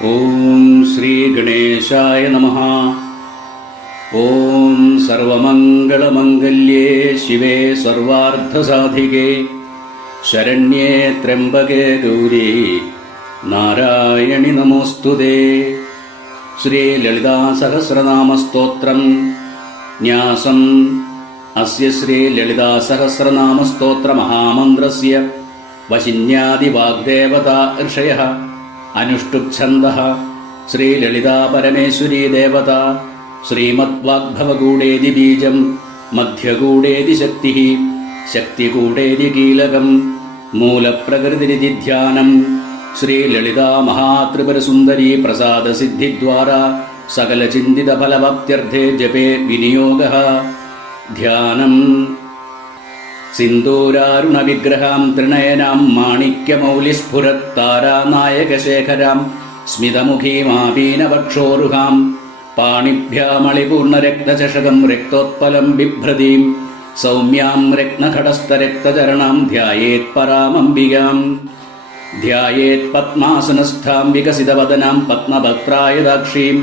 ഓം ശ്രീ ഗണേശായ നമഃ. ഓം സർവമംഗളമംഗല്യേ ശിവേ സർവാർത്ഥസാധികേ ശരണ്യേ ത്രംബകേ ഗൗരി നാരായണി നമോസ്തുതേ. ശ്രീ ലളിതാ സഹസ്രനാമസ്തോത്രം ന്യാസം അസ്യ ശ്രീ ലളിതാ സഹസ്രനാമസ്തോത്ര മഹാമന്ത്രസ്യ വശിന്യാദി വാഗ്ദേവതാ ഋഷയഃ അനുഷ്ടുപ്ഛന്ദഃ ശ്രീ ലളിതാ പരമേശ്വരീ ദേവത ശ്രീമദ്വാഗ്ഭവഗൂഢേതി ബീജം മധ്യഗൂഢേതി ശക്തിഃ ശക്തിഗൂഢേതി കീലകം മൂലപ്രകൃതിരിതി ധ്യാനം. ശ്രീ ലളിതാ മഹാത്രിപുരസുന്ദരീ പ്രസാദസിദ്ധിദ്വാരാ സകലചിന്തിതഫലവാപ്ത്യർത്ഥേ ജപേ വിനിയോഗഃ. ധ്യാനം സിന്ദൂരാരുണവിഗ്രഹാം ത്രിനയനാം മാണിക്യമൗലിസ്ഫുരത്താരാനായകശേഖരാം സ്മിതമുഖീമാപീനവക്ഷോരുഹാം പാണിഭ്യാമളിപൂർണരക്തചഷകം രക്തോത്പലം ബിഭ്രതീം സൗമ്യാം രത്നഘടസ്ഥരക്തചരണാം ധ്യായേത് പരാമംബികാം. ധ്യായേത് പത്മാസനസ്ഥാം വികസിതവദനാം പത്മഭദ്രായദാക്ഷീം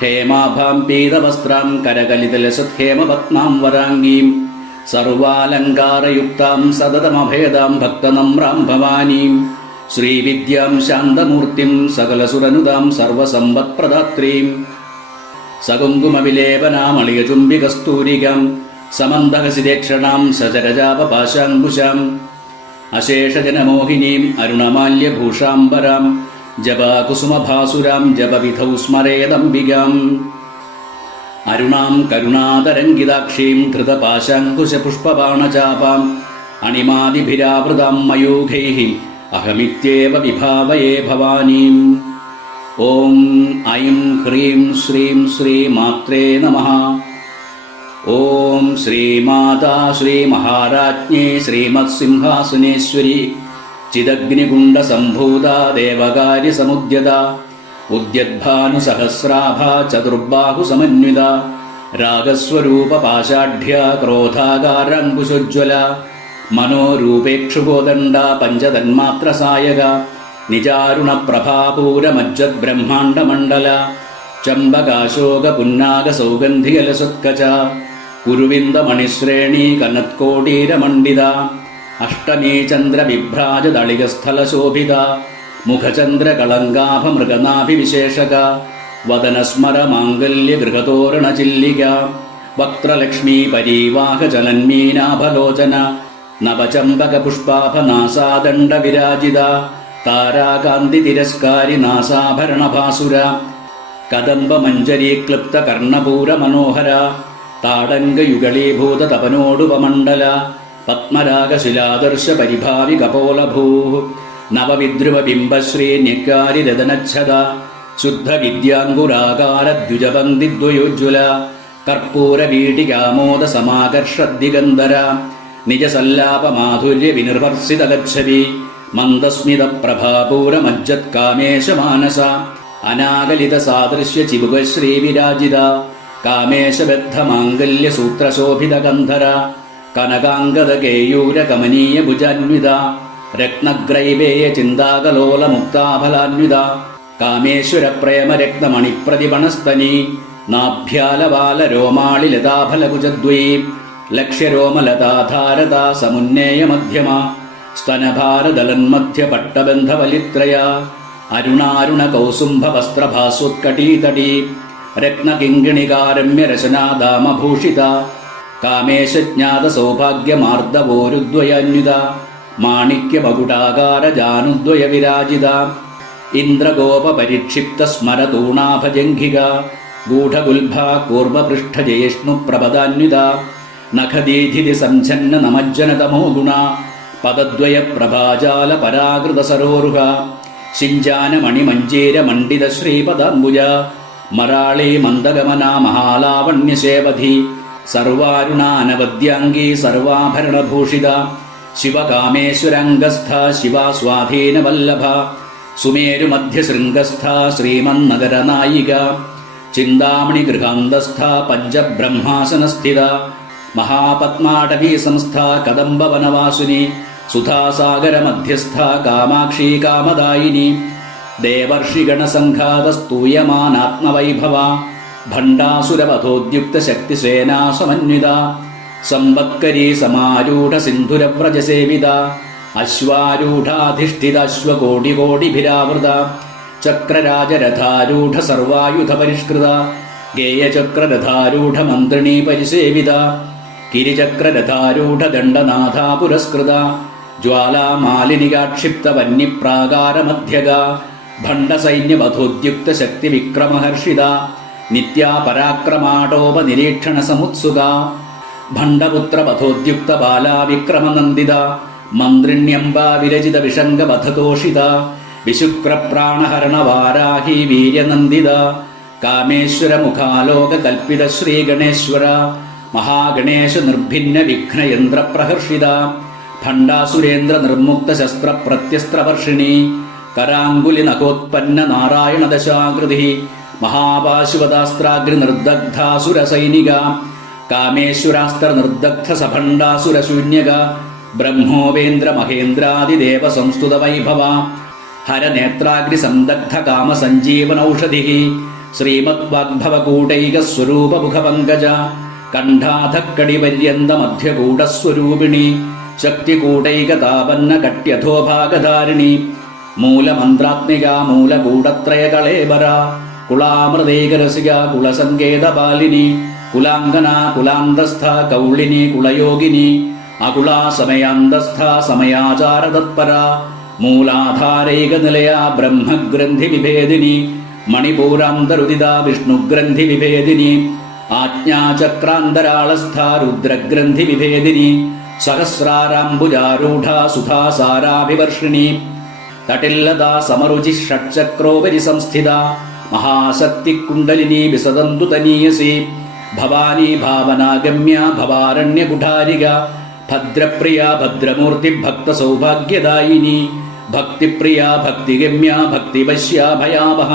ഹേമാഭാം പീതവസ്ത്രാം കരകലിതലസത്ഹേമപത്മാം വരാംഗീം സർവാലങ്കാരയുക്താം സതതമഭേദാം ഭക്തനമ്രാം ഭവാനീം ശ്രീവിദ്യാം ശാന്തമൂർത്തിം സകലസുരനുതാം സർവസമ്പത്പ്രദാത്രീം സകുങ്കുമവിലേപനാമളികചുംബികസ്തൂരികാം സമന്തകസിദേക്ഷണാം സചരജാപപാശാങ്കുശാം അശേഷജനമോഹിനീം അരുണമാല്യഭൂഷാംബരാം ജപാകുസുമഭാസുരാം ജപവിധൗ സ്മരേദംബികാം അരുണാം കരുണാതരംഗിതാക്ഷീം ധൃതപാശാങ്കുശപുഷ്പബാണചാപാം അണിമാദിഭിരാവൃതാം മയൂഖൈഃ അഹമിത്യേവ വിഭാവയേ ഭവാനീം. ഓം ഐം ഹ്രീം ശ്രീം ശ്രീമാത്രേ നമഃ. ഓം ശ്രീമാതാ ശ്രീമഹാരാജ്ഞേ ശ്രീമത്സിംഹാസനേശ്വരി ചിദഗ്നികുണ്ഡസംഭൂതാ ദേവകാര്യസമുദ്യതാ ഉദ്യദ്ഭാനുസഹസ്രാഭാ ചതുർബാഹുസമന്വിത രാഗസ്വരൂപപാശാഢ്യ ക്രോധാകാരാങ്കുശോജ്വല മനോരൂപേക്ഷുകോദണ്ഡ പഞ്ചതന്മാത്രസായക നിജാരുണപ്രഭാപൂരമജ്ജദ്ബ്രഹ്മാണ്ഡമണ്ഡല ചമ്പകാശോകപുന്നാഗസൗഗന്ധികലസുത്കച കുരുവിന്ദമണിശ്രേണീ കനത്കോടീരമണ്ഡിത അഷ്ടമീ ചന്ദ്രവിഭ്രാജദളികസ്ഥലശോഭിത മുഖചന്ദ്രകളങ്കാഭമൃഗനാഭിവിശേഷക വദനസ്മരമാംഗല്യഗൃഹതോരണചില്ലിക വക്ത്രലക്ഷ്മീ പരീവാഹചലന്മീനാഭലോചന നവചമ്പകപുഷ്പാഭനാസാദണ്ഡവിരാജിത താരാകാന്തിതിരസ്കാരി നാസാഭരണഭാസുര കദംബമഞ്ജരീക്ലിപ്തകർണപൂരമനോഹര താടങ്കയുഗളീഭൂതതപനോടുപമണ്ഡല പത്മരാഗശിലാദർശ പരിഭാവി കപോലഭൂഃ നവവിദ്രുവബിംബശ്രീന്യക്കാരിരതനച്ഛദ ശുദ്ധവിദ്യാങ്കുരാകാരദ്വിജപങ്ക്തിദ്വയോജ്വല കർപ്പൂരവീട്ടികാമോദസമാകർഷദ്ദിഗന്ധര നിജസല്ലാപമാധുര്യവിനിർവർസിതഗച്ഛതി മന്ദസ്മിതപ്രഭാപൂരമജ്ജത്കാമേശമാനസ അനാഗലിതസാദൃശ്യചിബുകശ്രീവിരാജിത കാമേശബദ്ധമാംഗല്യസൂത്രശോഭിതഗന്ധര കനകാംഗദകേയൂരകമനീയഭുജാന്വിത രത്നഗ്രൈവേയചിന്താകലോലമുക്താഫലാന്വിത കാമേശ്വരപ്രേമരത്നമണിപ്രതിപണസ്തനി നാഭ്യാലവാലരോമാളിലതാഫലകുജദ്വയീ ലക്ഷ്യരോമലതാധാരതാ സമുന്നേയമധ്യമ സ്തനഭാരദലന്മധ്യപട്ടബന്ധവലിത്രയ അരുണാരുണകൗസുംഭവസ്ത്രഭാസോത്കടീതടീ രത്നകിങ്കിണികാരമ്യരശനാദാമഭൂഷിത കാമേശജ്ഞാതസൗഭാഗ്യമാർദ്ദവോരുദ്വയാന്വിത മാണിക്യമകുടാകാരജാനുദ്വയവിരാജിത ഇന്ദ്രഗോപപരിക്ഷിപ്തസ്മരതൂണാഭജംഘിക ഗൂഢഗുൽഭാ കൂർമ്മപൃഷ്ഠജയിഷ്ണുപ്രപദാന്വിത നഖദീധിതി സഞ്ഛന്ന നമജ്ജനതമോ ഗുണ പദദ്വയപ്രഭാജാലപരാകൃതസരോരുഹ ശിഞ്ചാനമണിമഞ്ജീരമണ്ഡിതശ്രീപദാംബുജ മരാളീ മന്ദഗമനാ മഹാലാവണ്യശേവധി സർവാരുണാനവദ്യാംഗീ സർവാഭരണഭൂഷിത ശിവകാമേശ്വരംഗസ്ഥ ശിവാസ്വാധീനവല്ലഭ സുമേരുമധ്യശൃംഗസ്ഥ ശ്രീമന്നഗരനായിക ചിന്താമണിഗൃഹാന്തസ്ഥ പഞ്ചബ്രഹ്മാസനസ്ഥിത മഹാപത്മാടവീസംസ്ഥ കദംബവനവാസിനി സുധാസാഗരമധ്യസ്ഥ കാമാക്ഷി കാമദായിനി ദേവർഷിഗണസംഘാതസ്തൂയമാനാത്മവൈഭവ ഭണ്ഡാസുരവധോദ്യുക്തശക്തിസേനാസമന്വിത സംവത്കരീ സമാരൂഢ സിന്ധുരവ്രജസേവിത അശ്വാരൂഢാധിഷ്ഠിതാശ്വകോടികോടിഭിരാവൃത ചക്രരാജരഥാരൂഢ സർവായുധപരിഷ്കൃത ഗേയചക്രരഥാരൂഢ മന്ത്രിണീ പരിസേവിത കിരിചക്രരഥാരൂഢ ദണ്ഡനാഥാ പുരസ്കൃത ജ്വാലാമാലിനികാക്ഷിപ്ത വന്യപ്രാകാരമധ്യഗ ഭണ്ഡസൈന്യവധോദ്യുക്ത ശക്തിവിക്രമഹർഷിത നിത്യാ പരാക്രമാടോപനിരീക്ഷണ സമുത്സുക ഭണ്ഡപുത്രവധോദ്യുക്ത ബാലാ വിക്രമനന്ദിത മന്ത്രിണ്യംബാ വിരചിത വിഷംഗവധതോഷിത വിശുക്രപ്രാണഹരണ വാരാഹി വീര്യനന്ദിത കാമേശ്വരമുഖാലോക കൽപ്പിത ശ്രീഗണേശ്വര മഹാഗണേശ നിർഭിന്ന വിഘ്നയന്ത്രപ്രഹർഷിത ഭണ്ഡാസുരേന്ദ്ര നിർമുക്ത ശസ്ത്ര പ്രത്യസ്ത്രവർഷിണി കരാങ്കുലി നഖോത്പന്ന നാരായണ ദശാകൃതി മഹാപാശുപതാസ്ത്രാഗ്രി നിർദഗ്ധാസുരസൈനിക കാമേശ്വരാസ്ത്ര നിർദഗ്ധ സഭണ്ഡാസുരശൂന്യക ബ്രഹ്മോപേന്ദ്ര മഹേന്ദ്രാദിദേവ സംസ്തുത വൈഭവ ഹരനേത്രാഗ്രി സന്ദഗ്ധ കാമ സഞ്ജീവനൌഷധി ശ്രീമദ് വാഗ്ഭവകൂടൈക സ്വരൂപ മുഖപങ്കജ കണ്ഠാധക്കടിപര്യന്ത മധ്യകൂടസ്വരൂപിണി ശക്തികൂടൈക താപന്ന കട്യധോഭാഗധാരിണി മൂലമന്ത്രാത്മിക മൂലകൂടത്രയകളേബര കുളാമൃതൈകരസിക കുളസങ്കേതപാലിനി കുലാംഗന കുലാന്തസ്ഥ കൗളിനി കുളയോഗിനി അകുളാ സമയാന്തസ്ഥ സമയാചാരതത്പര മൂലാധാരൈക നിലയ ബ്രഹ്മഗ്രന്ഥി വിഭേദിനി മണിപൂരാന്തരുദിത വിഷ്ണുഗ്രന്ഥി വിഭേദിനി ആജ്ഞാചക്രാന്തരാളസ്ഥ രുദ്രഗ്രന്ഥി വിഭേദിനി സഹസ്രാരാംബുജാരൂഢ സുധാസാരാഭിവർഷിണി തട്ടില്ലതാ സമരുചി ഷട്ചക്രോപരി സംസ്ഥിത മഹാശക്തികുണ്ടലിനി വിസദന്തു തനീയസി ഭവാനി ഭാവനാഗമ്യ ഭവാരണ്യകുഠാരിക ഭദ്രപ്രിയ ഭദ്രമൂർത്തി ഭക്ത സൗഭാഗ്യദായിനി ഭക്തിപ്രിയ ഭക്തിഗമ്യ ഭക്തിവശ്യ ഭയാവഹ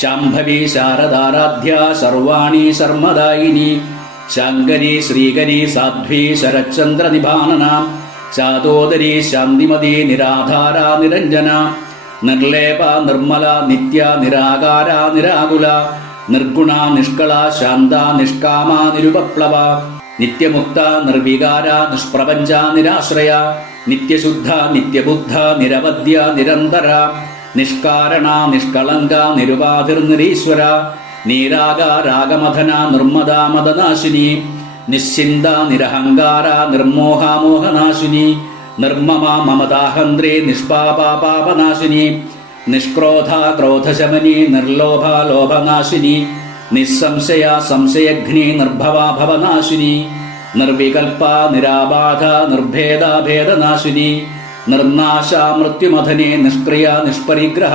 ശാംഭവി ശാരദാരാധ്യ സർവാണി ശർമ്മദായിനി ശാങ്കരി ശ്രീകരി സാധ്വി ശരചന്ദ്ര നിഭാനന ചാതോദരി ശാന്തിമതി നിരാധാര നിരഞ്ജന നിർലേപ നിർമ്മല നിത്യ നിരാകാര നിരാകുല നിർഗുണ നിഷ്കള ശാന്ത നിഷ്കാമ നിരുപപ്ലവ നിത്യമുക്ത നിർവികാര നിഷ്പ്രപഞ്ച നിരാശ്രയ നിത്യശുദ്ധ നിത്യബുദ്ധ നിരവധ്യ നിരന്തര നിഷ്കാരണ നിഷ്കളങ്ക നിരുപാധിർനിരീശ്വര നീരാഗ രാഗമഥന നിർമ്മദ മദനാശിനി നിശ്ചിന്ത നിരഹങ്കാര നിർമോഹ മോഹനാശിനി നിർമ്മമ മമതാഹന്ത്രേ നിഷ്പാപാപാപനാശിനി നിഷ്ക്രോധ ക്രോധശമനി നിർലോഭ ലോഭനാശിനി നിസ്സംശയ സംശയഘ്നി നിർഭവ ഭവനാശിനി നിർവികൽപ നിരാബാധ നിർഭേദ ഭേദനാശിനി നിർനാശ മൃത്യുമഥനെ നിഷ്ക്രിയ നിഷ്പരിഗ്രഹ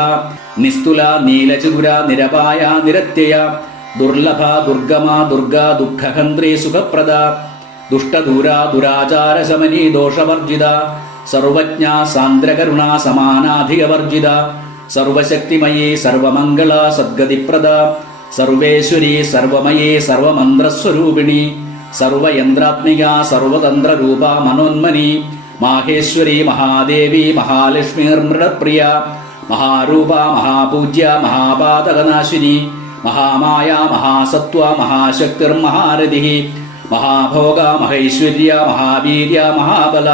നിസ്തുല നീലചതുര നിരപായ നിരത്യയ ദുർലഭ ദുർഗമ ദുർഗ ദുഃഖഹന്ത്രേ സുഖപ്രദ ദുഷ്ടദൂര ദുരാചാരശമനി ദോഷവർജിത സർവജ്ഞ സാന്ദ്രകരുണ സമാനാധികവർജിത സർവശക്തിമയേ സർവമംഗള സദ്ഗതിപ്രദ സർവേശ്വരി സർവമയേ സർവമന്ത്രസ്വരൂപിണി സർവയന്ത്രാത്മിക സർവതന്ത്രരൂപ മനോന്മനി മാഹേശ്വരി മഹാദേവി മഹാലക്ഷ്മീർമൃഡപ്രിയ മഹാരൂപ മഹാപൂജ്യ മഹാപാതകനാശിനി മഹാമായ മഹാസത്വ മഹാശക്തിർമഹാരഥി മഹാഭോഗ മഹൈശ്വര്യ മഹാവീര്യ മഹാബല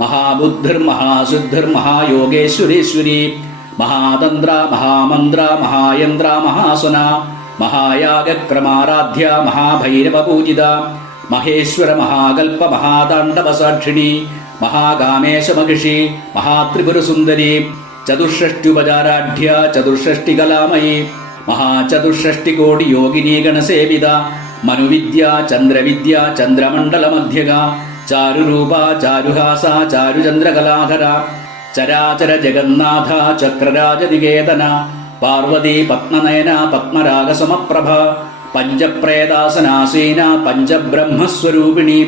മഹാബുദ്ധിർമഹാശുദ്ധിർമഹായോഗേശ്വരീശ്വരി മഹാതന്ത്ര മഹാമന്ത്ര മഹായന്ത്ര മഹാസുന മഹായാഗക്രമാരാധ്യ മഹാഭൈരവപൂജിത മഹേശ്വര മഹാകൽപ മഹാതാണ്ഡവസാക്ഷിണി മഹാകാമേശമഹിഷി മഹാത്രിപുരസുന്ദരി ചതുഷ്ഷഷ്ട്യുപചാരാഢ്യ ചതുഷ്ഷഷ്ടികലാമയി മഹാചതുഷ്ഷഷ്ടികോടി യോഗിനീ ഗണസേവിത മനുവിദ്യ ചന്ദ്രവിദ്യ ചന്ദ്രമണ്ഡലമധ്യക ചാരുരൂപ ചാരുഹാസ ചാരുചന്ദ്രകലാധര ചരാചര ജഗന്നാഥ ചക്രരാജനികേതന പാർവതി പത്മനയന പത്മരാഗസമപ്രഭ പഞ്ചപ്രേതാസനാസീന പഞ്ചബ്രഹ്മസ്വരൂപിണി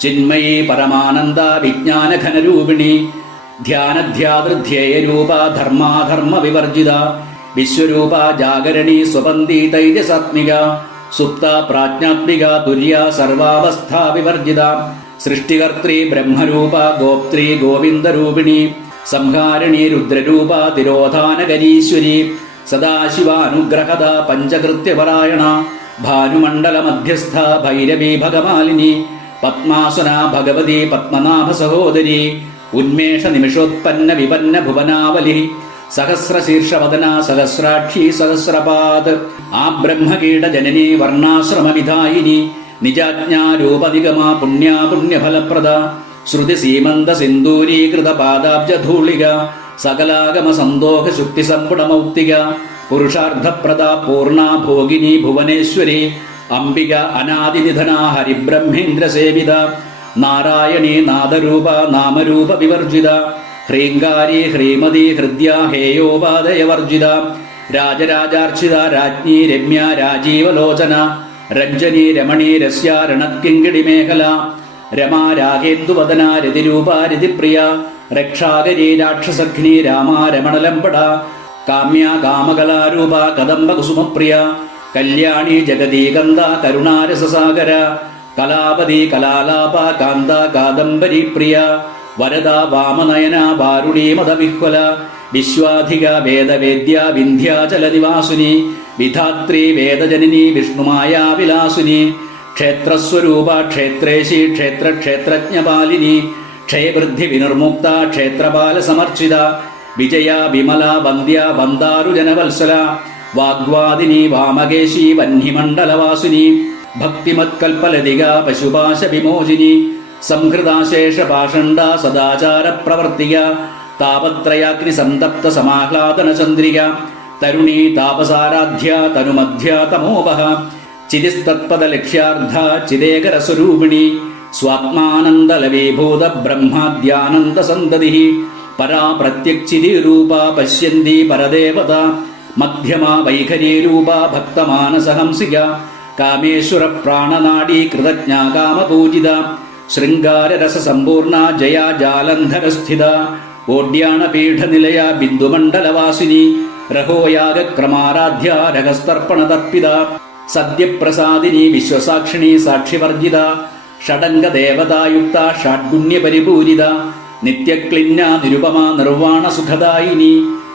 ചിന്മയീ പരമാനന്ദ വിജ്ഞാനഘനരൂപിണി ധ്യാനധ്യാതൃധ്യേയരൂപ ധർമാധർമ്മ വിവർജിത വിശ്വരൂപ ജാഗരണി സ്വപന്തി തൈജസാത്മിക സുപ്ത പ്രാജ്ഞാത്മിക തുര്യ സർവാവസ്ഥാ വിവർജിത സൃഷ്ടികർत्री ബ്രഹ്മരൂപ ഗോപ്ത്രീ ഗോവിന്ദരൂപിണി സംഹാരിണി രുദ്രരൂപ തിരോധാനകരീശ്വരി സദാശിവാനുഗ്രഹദ പഞ്ചകൃത്യപരായണ ഭാനുമണ്ഡല മധ്യസ്ഥ ഭൈരവീ ഭഗമാലിനി പത്മാസന ഭഗവതി പത്മനാഭ സഹോദരി ഉന്മേഷ നിമിഷോത്പന്ന വിപന്ന ഭുവനാവലി സഹസ്രശീർഷവദന സഹസ്രാക്ഷി സഹസ്രപാദ് ആ ബ്രഹ്മകീട ജനനി വർണ്ണാശ്രമവിധായിനി നിജാജ്ഞാരൂപനിഗമ പുണ്യാ പുണ്യഫലപ്രദ ശ്രുതി സീമന്ത സിന്ദൂരീകൃത പാദാബ്ജധൂളിക സകലാഗമ സന്തോഷ ശുക്തി സമ്പുടമൗക്തിക പുരുഷാർത്ഥപ്രദ പൂർണ ഭോഗിനി ഭുവനേശ്വരി അംബിക അനാദിനിധന ഹരിബ്രഹ്മേന്ദ്ര സേവിത നാരായണീ നാദരൂപ നാമരൂപ വിവർജിത ഹ്രീങ്കാരി ഹ്രീമതി ഹൃദ്യ ഹേയോപാദയവർജിത രാജരാജാർച്ചിത രാജ്ഞി രമ്യ രാജീവലോചന രഞ്ജനി രമണീ രസ്യ രണക്കിങ്കിടി മേഖല രമാ രാഗേന്ദുവദന രതിരൂപ രതിപ്രിയ രക്ഷാകരി രാക്ഷസഘ്നി രാമ രമണലംബട കാമ്യ കാമകലാരൂപ കദംബ കുസുമപ്രിയ കല്യാണി ജഗദീകന്ത കരുണാരസസാഗര കലാപതി കലാലാപ കാന്ത കാദംബരി പ്രിയ വരദ വാമനയന വാരുണീ മദവിഹ്വല വിശ്വാധിക വേദവേദ്യ വിന്ധ്യാചല നിവാസുനി വിധാത്രി വേദജനനി വിഷ്ണുമായാ വിലാസുനി ക്ഷേത്രസ്വരൂപ ക്ഷേത്രേശി ക്ഷേത്രജ്ഞപാലിനി ക്ഷയവൃദ്ധി വിനിർമുക്ത ക്ഷേത്രപാല സമർച്ചിത വിജയ വിമല വന്ദ്യ വന്ദാരുജനവത്സല വാഗ്വാദിനി വാമകേശി വഹ്നിമണ്ഡലവാസിനി ഭക്തിമത്കൽപ്പലതിക പശുപാശ വിമോചിനി സംഹൃതാശേഷ പാഷണ്ഡ സദാചാര പ്രവർത്തിക താപത്രയാഗ്നി സന്തപ്ത സമാഹ്ലാദന ചന്ദ്രിക തരുണീ താപസാരാധ്യ തനുമധ്യ തമോപഹ ചിതിസ്തത്പദ ലക്ഷ്യാർത്ഥ ചിദേകരസ്വരൂപിണി സ്വാത്മാനന്ദലവീഭൂത ബ്രഹ്മാദ്യാനന്ദ സന്തതി പരാ പ്രത്യക്ചിതിരൂപ പശ്യന്തി പരദേവത മധ്യമ വൈഖരീരൂപ ഭക്തമാനസഹംസിക കാമേശ്വര പ്രാണനാഡീ കൃതജ്ഞ കാമപൂജിത ശൃംഗാരരസസമ്പൂർണ ജയാ ജാലന്ധരസ്ഥിത ഓഡ്യാണപീഠനിലയ ബിന്ദുമണ്ഡലവാസിനി രഹോയാഗക്രമാരാധ്യ രഹസ്തർപ്പണതർപ്പിത സദ്യപ്രസാദിനി വിശ്വസാക്ഷിണി സാക്ഷിവർജിത ഷഡംഗദേവതായുക്ത ഷഡ്ഗുണ്യപരിപൂരിത നിത്യക്ലിന്ന നിരുപമ നിർവാണ സുഖദായിനി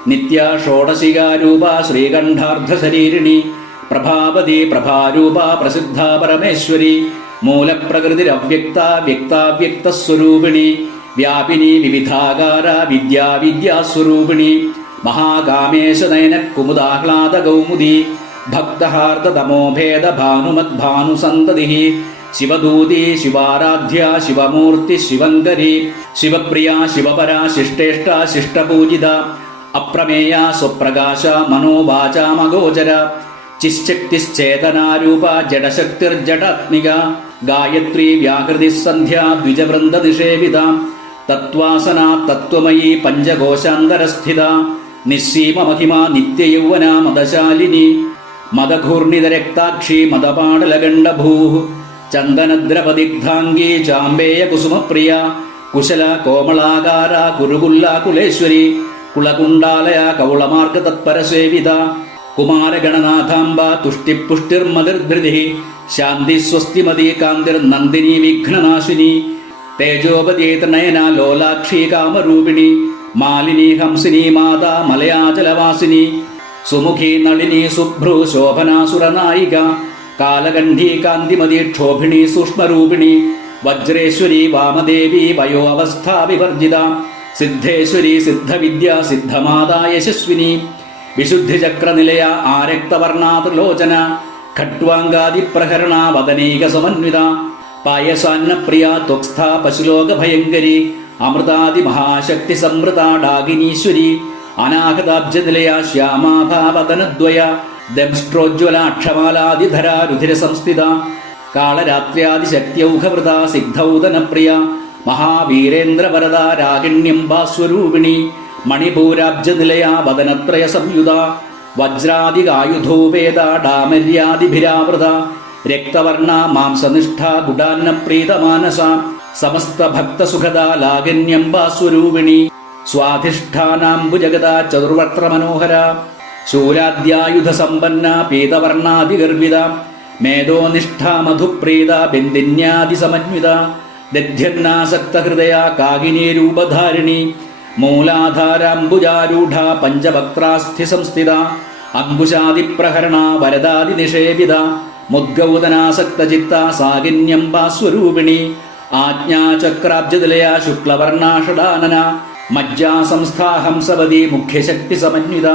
നിത്യ ഷോഡശികാരൂപ ശ്രീകണ്ഠാർദ്ധശരീരിണി പ്രഭാവതി പ്രഭാരൂപ പ്രസിദ്ധ പരമേശ്വരി മൂലപ്രകൃതിരവ്യക്ത വ്യക്താവ്യക്തസ്വരൂപിണി വ്യാപിനി വിവിധാകാര വിദ്യാവിദ്യാസ്വരൂപിണി മഹാകാമേശനയന കുമുദാഹ്ലാദ കൗമുദി ഭക്തഹാർദതമോഭേദ ഭാനുമദ്ഭാനുസന്തതി ശിവദൂതി ശിവാരാധ്യ ശിവമൂർത്തി ശിവങ്കരി ശിവപ്രിയ ശിവപരാ ശിഷ്ടേഷ്ട ശിഷ്ടപൂജിത അപ്രമേയ സ്വപ്രകാശ മനോവാചാമഗോചര ചിശ്ചക്തിശ്ചേതനാരൂപ ജഡശക്തിർജടാത്മിക ഗായത്രി വ്യാകൃതി സന്ധ്യ ദ്വിജവൃന്ദ നിഷേവിത തത്വാസന തത്വമയീ പഞ്ചകോശാന്തരസ്ഥിത നിസ്സീമ മഹിമ നിത്യയൗവന മദശാലിനി മദഘൂർണിതരക്താക്ഷി മദപാടലഗണ്ഡഭൂ ചന്ദനദ്രവദിഗ്ധാംഗീ ചാമ്പേയ കുസുമപ്രിയ കുശല കോമളാകാര കുരുകുല്ലാകുലേശ്വരി കുളകുണ്ടാലയ കൗളമാർഗതത്പരസേവിത കുമാരഗണനാഥാംബ തുഷ്ടിപുഷ്ടിർമതിർധൃതി ശാന്തി സ്വസ്തിമതി കാന്തിർനന്ദിനി വിഘ്നനാശിനി തേജോപതീതനയന ലോലാക്ഷി കാമരൂപിണി മാലിനി ഹംസിനി മാതാ മലയാചലവാസിനി സുമുഖി നളിനി സുഭ്രു ശോഭനാസുരനായിക കാലകണ്ഠീ കാന്തിമതി ക്ഷോഭിണി സൂക്ഷ്മരൂപിണി വജ്രേശ്വരി വാമദേവി വയോ അവസ്ഥാ വിവർജിത സിദ്ധേശ്വരി സിദ്ധവിദ്യ സിദ്ധമാതാ യശസ്വിനി വിശുദ്ധിചക്രനിലയ ആരക്തവർണാതൃലോചന ഖട്വാംഗാദിപ്രഹരണ വദനൈക സമന്വിത പായസാന്നപ്രിയ ത്വക്സ്ഥ പശുലോകഭയങ്കരി അമൃതാദിമഹാശക്തി സംവൃത ഡാകിനീശ്വരി അനാഹതാബ്ജനിലയ ശ്യാമാഭാവദനദ്വയ ദംഷ്ട്രോജ്വലാക്ഷമാലാദിധര രുധിരസംസ്ഥിത കാളരാത്ര്യാദിശക്ത്യൗഘവൃത സിദ്ധൗദനപ്രിയ മഹാവീരേന്ദ്രവരദ രാഗിണ്യംബാസ്വരൂപിണി മണിപൂരാബ്ജനിലയ വദനത്രയ സംയുത വജ്രാദികായുധോപേത ഡാമര്യാദിഭിരാവൃത രക്തവർണ മാംസനിഷ്ഠ ഗുഡാന്നപ്രീതമാനസ സമസ്ത ഭക്തസുഖദ ലാഗന്യംബാസ്വരൂപിണി സ്വാധിഷ്ഠാനാംബുജഗത ചതുർവക്രമനോഹര ശൂരാദ്യായുധസമ്പന്ന പീതവർണാദിഗർവിത മേധോനിഷ്ഠ മധുപ്രീത ബിന്ദിന്യാദിസമന്വിത ദധ്യന്നാസക്തഹൃദയ കാകിനീരൂപധാരിണി മൂലാധാരാംബുജാരൂഢ പഞ്ചവക്ത്രാസ്ഥി സംസ്ഥിത അങ്കുശാദിപ്രഹരണ വരദാദിനിഷേവിത മുദ്ഗൗതനാസക്തചിത്ത സാകിന്യംബാസ്വരൂപിണി ആജ്ഞാചക്രാബ്ജതിലയ ശുക്ലവർണാഷടാനന മജ്ജാസംസ്ഥാഹംസവതി മുഖ്യശക്തി സമന്വിത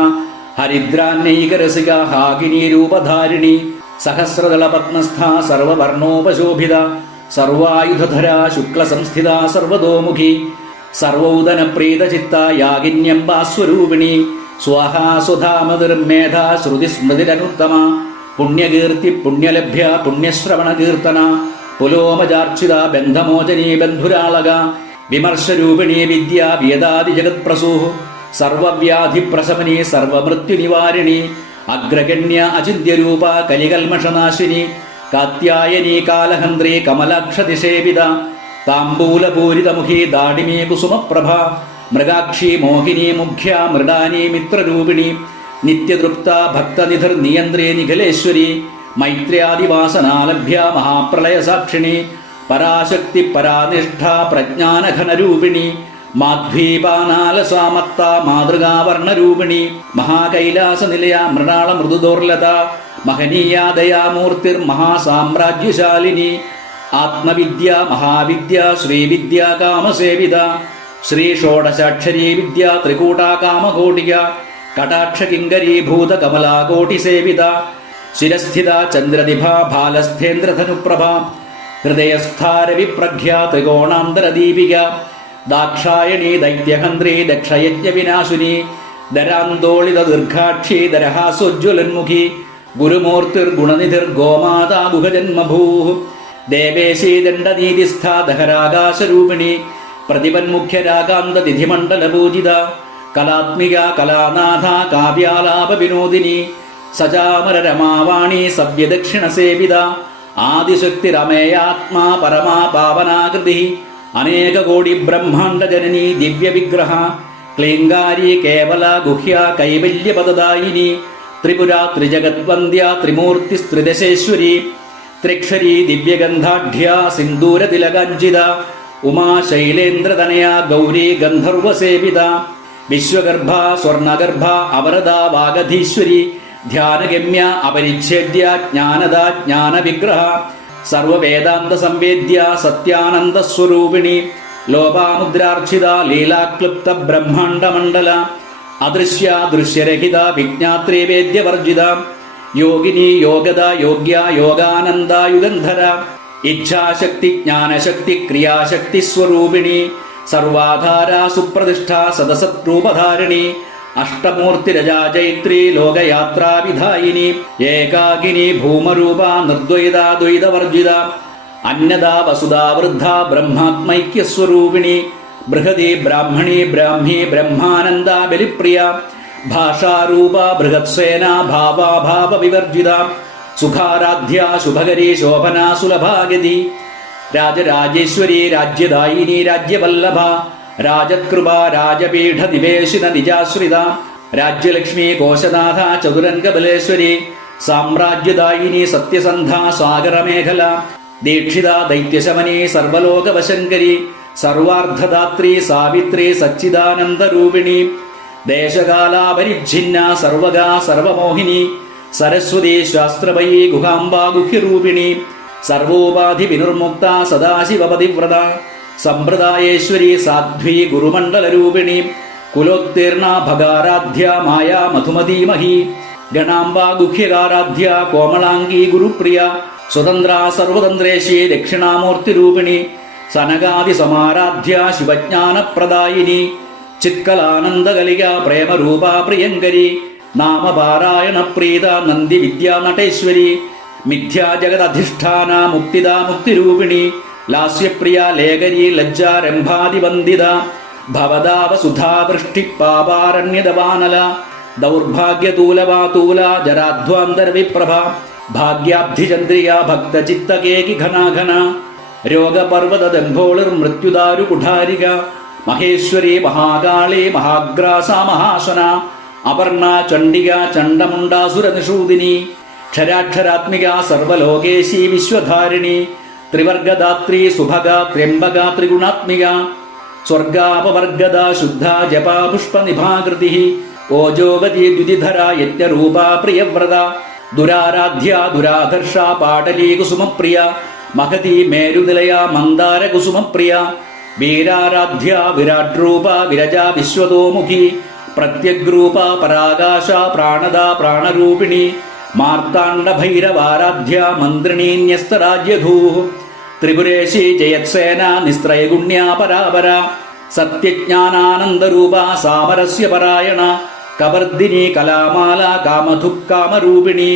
ഹരിദ്രാന്നൈകരസിക ഹാകിനീരൂപധാരിണി സഹസ്രദളപത്മസ്ഥ സർവവർണോപശോഭിത സർവായുധധര ശുക്ലസംസ്ഥിത സർവതോമുഖി സർവൗദനപ്രീതചിത്ത യാഗിന്യംബാസ്വരൂപിണി സ്വാഹാ സ്വധാമതിർമേധ ശ്രുതിസ്മൃതിരനുത്തമ പുണ്യകീർത്തി പുണ്യലഭ്യ പുണ്യശ്രവണകീർത്തന പുലോമജാർച്ചിത ബന്ധമോചനീ ബന്ധുരാളക വിമർശരൂപിണീ വിദ്യ വേദാദി ജഗത്പ്രസൂ സർവവ്യാധിപ്രശമനി സർവമൃത്യുനിവാരിണി അഗ്രഗണ്യ അചിന്യരൂപ കലികൽമഷനാശിനി കാത്യായനീ കാലഹന്ത്രി കമലാക്ഷതിസേവിത താംബൂലപൂരിതമുഖി ദാഡിമീ കുസുമപ്രഭ മൃഗാക്ഷി മോഹിനി മുഖ്യ മൃഡാനി മിത്രരൂപിണി നിത്യതൃപ്ത ഭക്തനിധിർ നിയന്ത്രേ നിഖിലേശ്വരി മൈത്ര്യാദിവാസനാലഭ്യ മഹാപ്രളയസാക്ഷിണി പരാശക്തി പരാനിഷ്ഠ പ്രജ്ഞാനഘനരൂപിണി മാധ്വീപാനാലസാമത്ത മാതൃകാവർണരൂപിണി മഹാകൈലാസനിലയ മൃണാള മൃദുദോർലത മഹനീയ ദയാമൂർത്തിർ മഹാസാമ്രാജ്യശാലിനി ആത്മവിദ്യ മഹാവിദ്യ ശ്രീവിദ്യ കാമസേവിത ശ്രീ ഷോഡശാക്ഷരീ വിദ്യ ത്രികൂടാകാമകോടിക കടാക്ഷകിങ്കരീഭൂത കമലാകോട്ടിസേവിത ശിരസ്ഥിത ചന്ദ്രദിഭ ഭാലസ്ഥേന്ദ്രധനുപ്രഭ ഹൃദയസ്ഥാരവിപ്രഖ്യ ത്രികോണാന്തരദീപിക ദാക്ഷായണീ ദൈത്യഹന്ത്രി ദക്ഷയജ്ഞവിനാശിനി ദരാന്തോളിത ദീർഘാക്ഷി ദരഹാസോജ്വലന്മുഖി ഗുരുമൂർത്തിർ ഗുണനിധിർ ഗോമാതാ ഗുഹജന്മഭൂ ദേവേശീ ദണ്ഡനീതിസ്ഥ ദഹരാകാശരൂപിണി പ്രതിപന്മുഖ്യരാകാന്ത തിഥിമണ്ഡലപൂജിത കലാത്മിക കലാനാഥ കാവ്യാലാപ വിനോദിനി സജാമര രമാവാണി സവ്യദക്ഷിണസേവിത ആദിശക്തിരമേയാത്മാ പരമാ പാവനാകൃതി അനേകകോടി ബ്രഹ്മാണ്ഡജനനി ദിവ്യവിഗ്രഹ ക്ലീങ്കാരി കേവല ഗുഹ്യ കൈവല്യപദദായിനി ത്രിപുര ത്രിജഗദ്വന്ദ്യ ത്രിമൂർത്തിസ്ത്രിദശേശ്വരി ത്രിക്ഷരി ദിവ്യഗന്ധാഢ്യ സിന്ദൂരതിലകഞ്ജിത ഉമാ ശൈലേന്ദ്രതനയ ഗൗരി ഗന്ധർവസേവിത വിശ്വഗർഭ സ്വർണഗർഭ അവരദ വാഗധീശ്വരി ധ്യാനഗമ്യ അപരിച്ഛേദ്യ ജ്ഞാനദ ജ്ഞാനവിഗ്രഹ സർവവേദാന്ത സംവേദ്യ സത്യാനന്ദസ്വരൂപിണി ലോപാമുദ്രാർച്ചിത ലീലാക്ലുപ്ത ബ്രഹ്മാണ്ഡമണ്ഡല അദൃശ്യ ദൃശ്യരഹിത വിജ്ഞാത്രി വേദ്യവർജിത യോഗിനി യോഗദ യോഗ്യ യോഗാനന്ദ യുഗന്ധര ഇച്ഛാശക്തി ജ്ഞാനശക്തി ക്രിയാശക്തി സ്വരൂപിണി സർവാധാര സുപ്രതിഷ്ഠ സദസത്രൂപധാരിണി അഷ്ടമൂർത്തിരജാജൈത്രി ലോകയാത്രാവിധായിനി ഏകാകിനി ഭൂമരൂപ നിർദ്വൈതാദ്വൈതവർജിത അന്നദാ വസുധാ വൃദ്ധ ബ്രഹ്മാത്മൈക്യസ്വരൂപിണി ബൃഹതി ബ്രാഹ്മണി ബ്രാഹ്മി ബ്രഹ്മാനന്ദ ബലിപ്രിയ ഭാഷാരൂപ ബൃഹത്സേന ഭാവാഭാവ വിവർജിത സുഖാരാധ്യ ശുഭകരി ശോഭന സുലഭാഗതി രാജരാജേശ്വരി രാജ്യദായിനി രാജ്യവല്ലഭ രാജകൃപ രാജപീഠ നിവേശിന നിജാശ്രിത രാജ്യലക്ഷ്മി കോശനാഥ ചതുരംഗബലേശ്വരി സാമ്രാജ്യദായിനി സത്യസന്ധ സാഗരമേഖല ദീക്ഷിത ദൈത്യശമനി സർവലോകവശങ്കരി സർവാർദ്ധദാത്രി സാവിത്രി സച്ചിദാനന്ദരൂപിണി ദേശകാലാപരിച്ഛിന്ന സർവഗാ സർവമോഹിനി സരസ്വതി ശാസ്ത്രമയീ ഗുഹാംബാ ഗുഹ്യരൂപിണി സർവോപാധി വിനിർമുക്ത സദാശിവപതിവ്രത സമ്പ്രദായേശ്വരി സാധ്വി ഗുരുമണ്ഡലരൂപിണി കുലോത്തീർണ ഭഗാരാധ്യ മായാ മധുമതീമഹി ഗണാംബാ ഗുഹ്യകാരാധ്യ കോമളാംഗീ ഗുരുപ്രിയ സ്വതന്ത്ര സർവതന്ത്രേശി ദക്ഷിണാമൂർത്തിരൂപിണി സനകാദിസമാരാധ്യ ശിവജ്ഞാനപ്രദായിനി ചിത്കലാനന്ദകലിക പ്രേമരൂപ പ്രിയങ്കരി നാമപാരായണപ്രീത നന്ദി വിദ്യാനടേശ്വരി മിഥ്യാജഗദധിഷ്ഠാന മുക്തിദാ മുക്തിരൂപിണി ലാസ്യപ്രിയ ലേഖരി ലജ്ജാരംഭാതിവന്ദിത ഭവദാവസുധാവൃഷ്ടി പാപാരണ്യദവാനല ദൗർഭാഗ്യതൂലവാതൂല ജരാധ്വാന്തരവിപ്രഭ ഭാഗ്യാബ്ധിചന്ദ്രിയ ഭക്തചിത്തകേകി ഘനാഘന രോഗപർവതദംഭോളിർ മൃത്യുദാരു കുഠാരിക മഹേശ്വരി മഹാകാളി മഹാഗ്രാസ മഹാശന അപർണ ചണ്ഡിക ചണ്ഡമുണ്ടാസുരനിഷൂദിനി ക്ഷരാക്ഷരാത്മിക സർവലോകേശി വിശ്വധാരിണി ത്രിവർഗദാത്രി സുഭഗ ത്രയംബക ത്രിഗുണാത്മിക സ്വർഗാപവർഗദാ ശുദ്ധ ജപാ പുഷ്പനിഭാകൃതി ഓജോവതി ദ്വിധിധര യജ്ഞരൂപാ പ്രിയവ്രത ദുരാരാധ്യ ദുരാധർഷ പാടലീ കുസുമപ്രിയ മഹതി മേരുനിലയ മന്ദാര കുസുമപ്രിയ വീരാരാധ്യ വിരാട് രൂപ വിരജാ വിശ്വതോമുഖി പ്രത്യഗ്രൂപ പരാകാശ പ്രാണദ പ്രാണരൂപിണി മാർത്താണ്ഡ ഭൈരവാരാധ്യ മന്ത്രിണീന്യസ്തരാജ്യധൂ ത്രിപുരേശി ജയത്സേന നിസ്ത്രയഗുണ്യ പരാപര സത്യജ്ഞാനാനന്ദരൂപ സാമരസ്യ പരായണ കവർദിനി കലാമാല കാമധു കാമരൂപിണി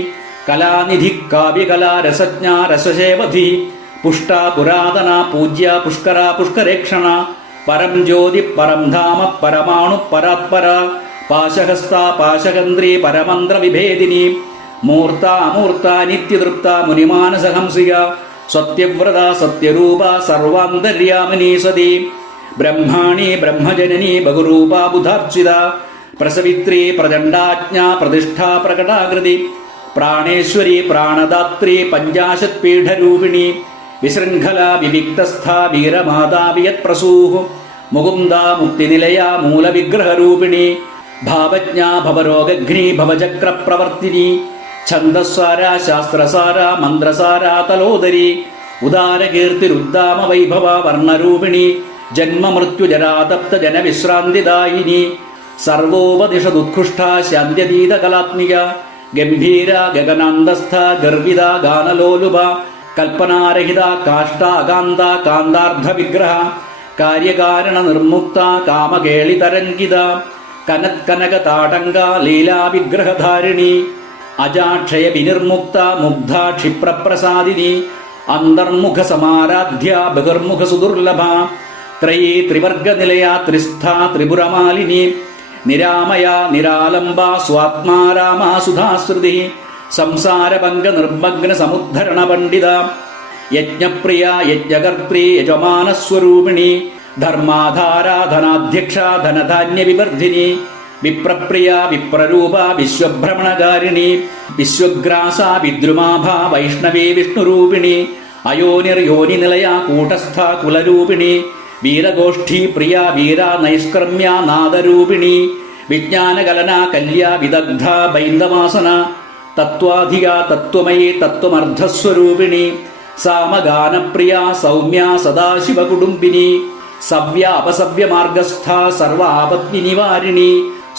കലാനിധി കാവ്യകലാ രസജ്ഞ രസശേവധി പുഷ്ട പുരാതന പൂജ്യ പുഷ്കര പുഷ്കരേക്ഷണ പരം ജ്യോതി പരം ധാമ പരമാണു പരാത്പര പാശഹസ്ത പാശകന്ത്രി പരമന്ത്ര വിഭേദിനി മൂർത്ത അമൂർത്ത നിത്യതൃപ്ത മുനിമാനസഹംസിക സത്യവ്രത സത്യരൂപ സർവാന്തര്യാമിനി സതി ബ്രഹ്മാണി ബ്രഹ്മജനനി ബഹുരൂപ ബുധാർച്ചിത പ്രസവിത്രി പ്രചണ്ഡാജ്ഞ പ്രതിഷ്ഠാ പ്രകടാകൃതി പ്രാണേശ്വരി പ്രാണദാത്രി പഞ്ചാശത് പീഠരൂപിണി വിശൃംഖല വിവിക്തസ്ഥ വീരമാതാവിയത് പ്രസൂഹ് മുകുന്ദ മുക്തിനിലയ മൂലവിഗ്രഹരൂപിണി ഭാവജ്ഞ ഭവരോഗഘ്നി ഭവചക്ര പ്രവർത്തിനി ഛന്ദസ്സാര ശാസ്ത്രസാര മന്ത്രസാര തലോദരി ഉദാരകീർത്തിരുദ്ദാമ വൈഭവ വർണ്ണരൂപിണി ജന്മമൃത്യുജരാതപ്ത ജനവിശ്രാന്തിദായിനി സർവോപദിഷദുത്കൃഷ്ട ശാന്ത്യതീത കലാത്മിക ഗംഭീര ഗഗനാന്തസ്ഥ ഗർവിത ഗാനലോലുപ കൽപ്പനാരഹിത കാഷ്ടാകാന്ത കാന്താർദ്ധ വിഗ്രഹ കാര്യകാരണ നിർമുക്ത കാമകേളിതരംഗിത കനത്കനക താടങ്ക ലീലാവിഗ്രഹധാരിണി അജാക്ഷയ വിനിർമുക്ത മുഗ്ധ ക്ഷിപ്രപ്രസാദിനി അന്തർമുഖ സമാരാധ്യ ബഹിർമുഖ സുദുർലഭ ത്രയീ ത്രിവർഗനിലയ ത്രിസ്ഥ ത്രിപുരമാലിനി നിരാമയ നിരാലംബ സ്വാത്മാ രാമ സുധാശ്രുതി സംസാരഭംഗ നിർഭഗ്ന സമുദ്ധരണ പണ്ഡിത യജ്ഞപ്രിയ യജ്ഞകർत्री യജമാനസ്വരൂപിണി ധർമാധാരാധനാധ്യക്ഷ ധനധാന്യ വിവർധിനി വിപ്രപ്രിയ വിപ്രരൂപ വിശ്വഭ്രമണകാരിണി വിശ്വഗ്രാസ വിദ്രുമാഭ വൈഷ്ണവീ വിഷ്ണുരൂപിണി അയോനിർയോനി നിലയ കൂട്ടസ്ഥ കുലരൂപിണി വീരഗോഷ്ഠീ പ്രിയ വീര നൈഷ്കർമ്മ്യ നാദരൂപിണി വിജ്ഞാനകലന കല്യ വിദഗ്ധ ബൈന്ദവാസന തത്വാധിക തത്വമയി തത്വമർദ്ധസ്വരൂപിണി സാമഗാനപ്രിയ സൗമ്യ സദാശിവകുടുംബിനി സവ്യ അപസവ്യ മാർഗസ്ഥ സർവ ആപത്നി നിവാരിണി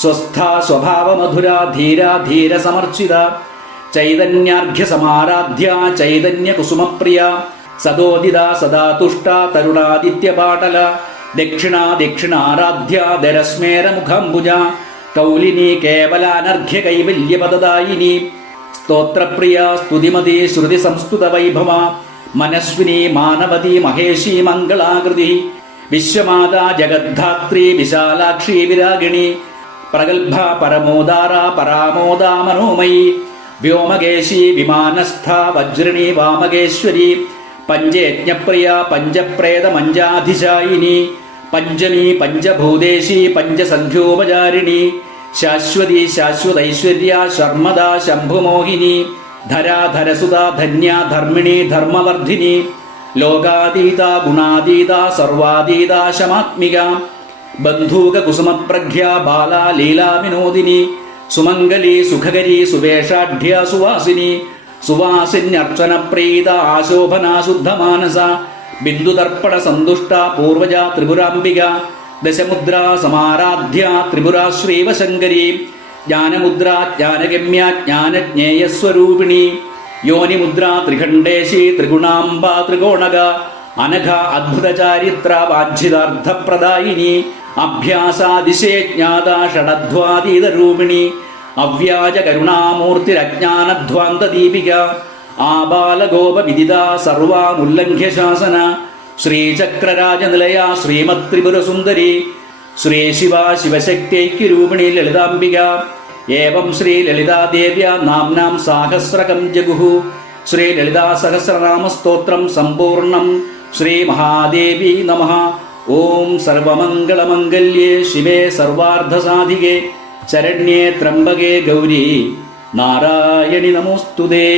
സ്വസ്ഥ സ്വഭാവമധുര ധീര ധീര സമർച്ചിത ചൈതന്യാർഘ്യ സമാരാധ്യ ചൈതന്യ കുസുമപ്രിയ സദോദിത സദാ തുഷ്ട തരുണാദിത്യപാടല ദക്ഷിണ ദക്ഷിണാരാധ്യ ദരസ്മേര മുഖംബുജ കൗലിനി കേവലാനർഘ്യ കൈവല്യപദദായിനി സ്തോത്രപ്രിയ സ്തുതിമതി ശ്രുതി സംസ്തുത വൈഭവ മനസ്വിനി മാനവതി മഹേഷി മംഗളാകൃതി വിശ്വമാതാ ജഗദ്ധാത്രി വിശാലാക്ഷി വിരാഗിണി പ്രഗൽഭ പരമോദാര പരാമോദ മനോമയി വ്യോമകേശി വിമാനസ്ഥ വജ്രിണി വാമകേശ്വരി പഞ്ചയജ്ഞപ്രിയ പഞ്ചപ്രേത മഞ്ചാധിശായിനി പഞ്ചമി പഞ്ചഭൂതേശി പഞ്ചസംഖ്യോപചാരിണി ശാശ്വതി ശാശ്വതൈശ്വര്യ ശർമ്മദ ശംഭുമോഹിനി ധരാധരസുത ധന്യ ധർമ്മിണി ധർമ്മവർദ്ധിനി ലോകാതീത ഗുണാതീത സർവാതീത ശമാത്മിക ബന്ധൂക കുസുമപ്രഘ്യ ബാല ലീലാ വിനോദിനി സുമംഗലി സുഖകരി സുവേഷാഢ്യ സുവാസിനി സുവാസിന്യർച്ചന പ്രീത ആശോഭന ശുദ്ധമാനസ ബിന്ദുതർപ്പണ സന്തുഷ്ട പൂർവജ ത്രിപുരാംബിക ദശമുദ്ര സമാരാധ്യ ത്രിപുര ശ്രീവശങ്കരി ജ്ഞാനമുദ്ര ജ്ഞാനഗമ്യ ജ്ഞാനജ്ഞേയസ്വരൂപിണി യോനിമുദ്ര ത്രിഖണ്ഡേശി ത്രിഗുണാംബ ത്രികോണക അനഘ അദ്ഭുതചാരിത്ര വാഞ്ഛിതാർത്ഥപ്രദായിനി അഭ്യാസാതിശേജ്ഞാത ഷഡധ്വാതീതരൂപിണി അവ്യാജ കരുണാമൂർത്തിരജ്ഞാനധ്വാന്തദീപിക ആബാലഗോപ വിദിത സർവാമുല്ലംഘ്യ ശാസന ശ്രീചക്രരാജനിലയ ശ്രീമത്രിപുരസുന്ദരി ശ്രീ ശിവ ശിവശക്തിൈക്യരൂപിണി ലളിതാംബിക ഏവം ശ്രീ ലളിതാദേവ്യ നാംനാം സാഹസ്രകം ജഗുഃ ശ്രീ ലളിതാ സഹസ്രനാമസ്തോത്രം സമ്പൂർണം ശ്രീ മഹാദേവി നമഃ. ഓം സർവമംഗളമംഗല്യേ ശിവേ സർവാർദ്ധസാധികേ ശരണ്യേ ത്രംബകേ ഗൗരി നാരായണി നമോസ്തുതേ.